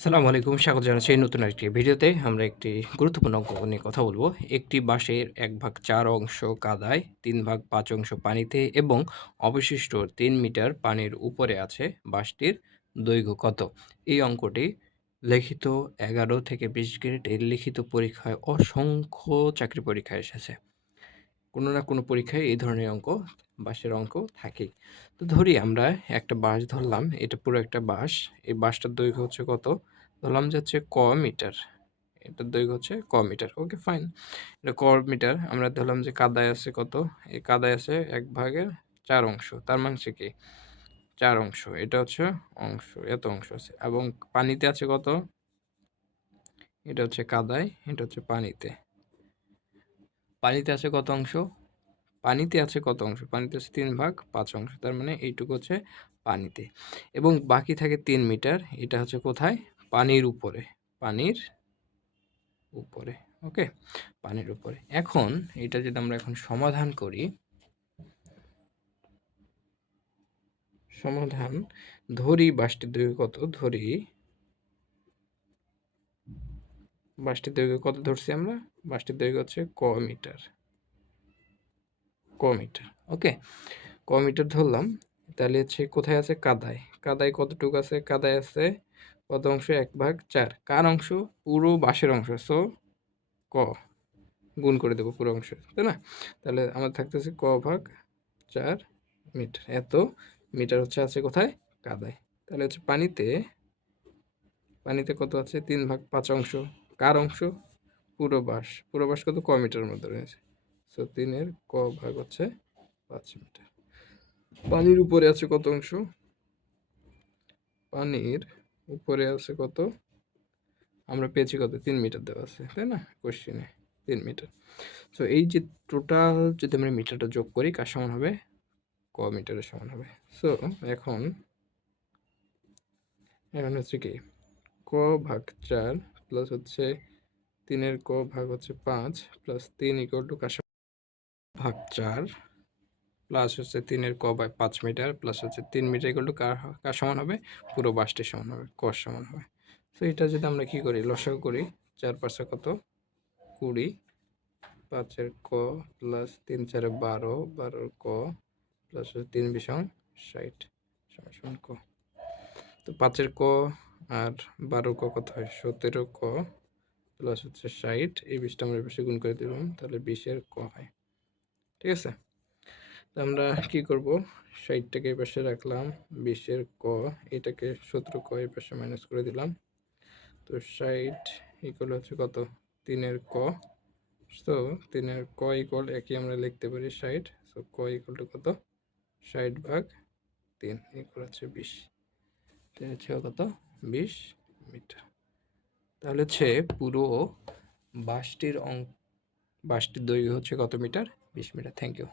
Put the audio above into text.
আসসালামু আলাইকুম। স্বাগত জানাচ্ছি নতুন আরেকটি ভিডিওতে। আমরা একটি গুরুত্বপূর্ণ অঙ্ক নিয়ে কথা বলব। একটি বাঁশের ১/৪ অংশ কাদায়, ৩/৫ অংশ পানিতে এবং অবশিষ্ট ৩ মিটার পানির উপরে আছে। বাঁশটির দৈর্ঘ্য কত? এই অঙ্কটি লিখিত ১১ থেকে ২০ গ্রেডের লিখিত পরীক্ষায় অসংখ্য চাকরি পরীক্ষায় এসেছে। কোনো না কোনো পরীক্ষায় এই ধরনের অঙ্ক, বাঁশের অঙ্ক থাকেই। তো ধরি আমরা একটা বাঁশ ধরলাম, এটা পুরো একটা বাঁশ। এই বাঁশটার দৈর্ঘ্য হচ্ছে কত? ধরলাম যে হচ্ছে ক মিটার। এটার দৈর্ঘ্য হচ্ছে ক মিটার। Okay fine. এটা ক মিটার। আমরা ধরলাম যে কাদায় আছে কত? এই কাদায় আছে ১/৪ অংশ। তার মানে হচ্ছে কি? ৪ অংশ। এটা হচ্ছে অংশ, এত অংশ আছে। এবং পানিতে আছে কত? এটা হচ্ছে কাদায়, এটা হচ্ছে পানিতে। পানিতে আছে কত অংশ? পানিতে আছে কত অংশ? পানিতে আছে ৩/৫ অংশ। তার মানে এইটুকু হচ্ছে পানিতে। এবং বাকি থাকে ৩ মিটার। এটা হচ্ছে কোথায়? পানির উপরে। পানির উপরে। ওকে? পানির উপরে। এখন এটা যদি আমরা এখন সমাধান করি, সমাধান ধরি বাঁশটির দৈর্ঘ্য কত? ধরি বাঁশটির দৈর্ঘ্য কত ধরছি আমরা? বাঁশটির দৈর্ঘ্য হচ্ছে ক মিটার। ক মিটার। ওকে? ক মিটার ধরলাম। তাহলে হচ্ছে কোথায় আছে? কাদায়। কাদায় কতটুকু আছে? কাদায় আছে কত অংশ? ১/৪। কার অংশ? পুরো বাঁশের অংশ। সো ক গুণ করে দেব পুরো অংশ। তাই না? তাহলে আমার থাকতেছে ক/৪ মিটার। এত মিটার হচ্ছে আছে কোথায়? কাদায়। তাহলে হচ্ছে পানিতে, পানিতে কত আছে? ৩/৫ অংশ। কার অংশ? পুরো বাঁশ। পুরো বাঁশ কত? ক মিটারের মধ্যে রয়েছে। সো ৩ এর ক ভাগ হচ্ছে ৫ মিটার। পানির উপরে আছে কত অংশ? পানির উপরে আছে কত? আমরা পেয়েছি কত? ৩ মিটার দেওয়া আছে, তাই না? কোশ্চেনে ৩ মিটার। সো এই যে টোটাল যদি আমরা মিটারটা যোগ করি, কার সমান হবে? ক মিটারের সমান হবে। সো এখন এখন হচ্ছে কি? ক/৪ প্লাস হচ্ছে ৩ এর ক ভাগ হচ্ছে ৫ প্লাস ৩ ইকুয়াল টু কার সমান? ভাগ ৪ প্লাস হচ্ছে ৩ এর ক/৫ মিটার প্লাস হচ্ছে ৩ মিটার ইকুয়াল টু কার সমান হবে? পুরো বাঁশটির সমান হবে, কর সমান হবে। সো এটা যদি আমরা কি করি? লসাগু করি। ৪×৫ কত? ২০, ৫ এর ক প্লাস ৩×৪ = ১২, ১২ ক প্লাস ৩×২০ = ৬০ সমান ক। তো ৫ এর ক আর ১২ ক কত হয়? ১৭ ক প্লাস হচ্ছে ৬০। এই ২০টা আমরা এপাশে গুণ করে দিলাম, তাহলে ২০ এর ক হয়। ঠিক আছে? তো আমরা কি করব? ৬০ টাকে এই পাশে রাখলাম, ২০ এর ক, এটাকে ১৭ ক এই পাশে মাইনাস করে দিলাম। তো ৬০ ইকুয়াল হচ্ছে কত? ৩ এর ক। সো ৩ এর ক ইকুয়াল একই আমরা লিখতে পারি ৬০। সো ক ইকুয়াল টু কত? ৬০/৩ ইকুয়াল হচ্ছে ২০। এটা হচ্ছে কত? ২০ মিটার। তাহলে হচ্ছে পুরো বাঁশটির বাঁশটির দৈর্ঘ্য হচ্ছে কত মিটার? ২০ মিটার। Thank you.